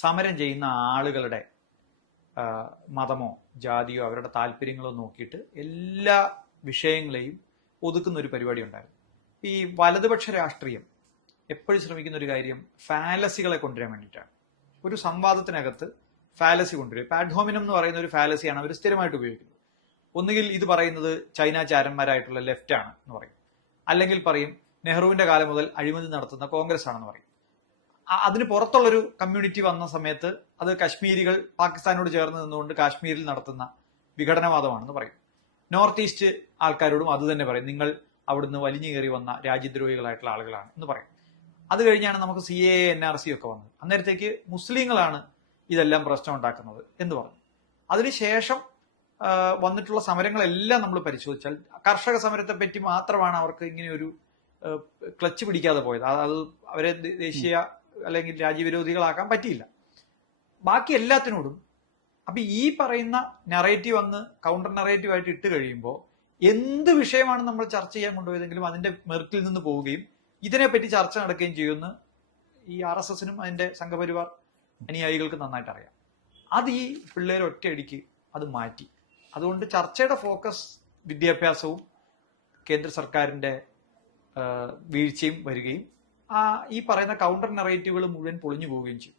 സമരം ചെയ്യുന്ന ആളുകളുടെ മതമോ ജാതിയോ അവരുടെ താല്പര്യങ്ങളോ നോക്കിയിട്ട് എല്ലാ വിഷയങ്ങളെയും ഒതുക്കുന്ന ഒരു പരിപാടി ഉണ്ടായിരുന്നു. ഈ വലതുപക്ഷ രാഷ്ട്രീയം എപ്പോഴും ശ്രമിക്കുന്ന ഒരു കാര്യം ഫാലസികളെ കൊണ്ടുവരാൻ വേണ്ടിയിട്ടാണ്. ഒരു സംവാദത്തിനകത്ത് ഫാലസി കൊണ്ടുവരും. ഇപ്പൊ അഡ്ഹോമിനം എന്ന് പറയുന്ന ഒരു ഫാലസിയാണ് അവർ സ്ഥിരമായിട്ട് ഉപയോഗിക്കുന്നത്. ഒന്നുകിൽ ഇത് പറയുന്നത് ചൈന ചാരന്മാരായിട്ടുള്ള ലെഫ്റ്റ് ആണ് എന്ന് പറയും, അല്ലെങ്കിൽ പറയും നെഹ്റുവിന്റെ കാലം മുതൽ അഴിമതി നടത്തുന്ന കോൺഗ്രസ് ആണെന്ന് പറയും. അതിന് പുറത്തുള്ളൊരു കമ്മ്യൂണിറ്റി വന്ന സമയത്ത് അത് കശ്മീരികൾ പാകിസ്ഥാനോട് ചേർന്ന് നിന്നുകൊണ്ട് കാശ്മീരിൽ നടത്തുന്ന വിഘടനവാദമാണെന്ന് പറയും. നോർത്ത് ഈസ്റ്റ് ആൾക്കാരോടും അത് തന്നെ പറയും, നിങ്ങൾ അവിടുന്ന് വലിഞ്ഞു കയറി വന്ന രാജ്യദ്രോഹികളായിട്ടുള്ള ആളുകളാണ് എന്ന് പറയും. അത് കഴിഞ്ഞാണ് നമുക്ക് CAA NRC ഒക്കെ വന്നത്. അന്നേരത്തേക്ക് മുസ്ലിങ്ങളാണ് ഇതെല്ലാം പ്രശ്നം ഉണ്ടാക്കുന്നത് എന്ന് പറഞ്ഞു. അതിനുശേഷം വന്നിട്ടുള്ള സമരങ്ങളെല്ലാം നമ്മൾ പരിശോധിച്ചാൽ കർഷക സമരത്തെ പറ്റി മാത്രമാണ് അവർക്ക് ഇങ്ങനെ ഒരു ക്ലച്ച് പിടിക്കാതെ പോയത്. അത് അവരെ ദേശീയ അല്ലെങ്കിൽ രാജ്യവിരോധികളാക്കാൻ പറ്റിയില്ല. ബാക്കി എല്ലാത്തിനോടും അപ്പൊ ഈ പറയുന്ന നറേറ്റീവ് വന്ന് കൗണ്ടർ നറേറ്റീവ് ആയിട്ട് ഇട്ട് കഴിയുമ്പോൾ എന്ത് വിഷയമാണ് നമ്മൾ ചർച്ച ചെയ്യാൻ കൊണ്ടുപോയതെങ്കിലും അതിന്റെ മെറിറ്റിൽ നിന്ന് പോവുകയും ഇതിനെപ്പറ്റി ചർച്ച നടക്കുകയും ചെയ്യുമെന്ന് ഈ RSSനും അതിന്റെ സംഘപരിവാർ അനുയായികൾക്ക് നന്നായിട്ട് അറിയാം. അത് ഈ പിള്ളേർ ഒറ്റയടിക്ക് അത് മാറ്റി. അതുകൊണ്ട് ചർച്ചയുടെ ഫോക്കസ് വിദ്യാഭ്യാസവും കേന്ദ്ര സർക്കാരിന്റെ വീഴ്ചയും വരികയും ഈ പറയുന്ന കൗണ്ടർ നറേറ്റീവുകൾ മുഴുവൻ പൊളിഞ്ഞു പോവുകയും ചെയ്യും.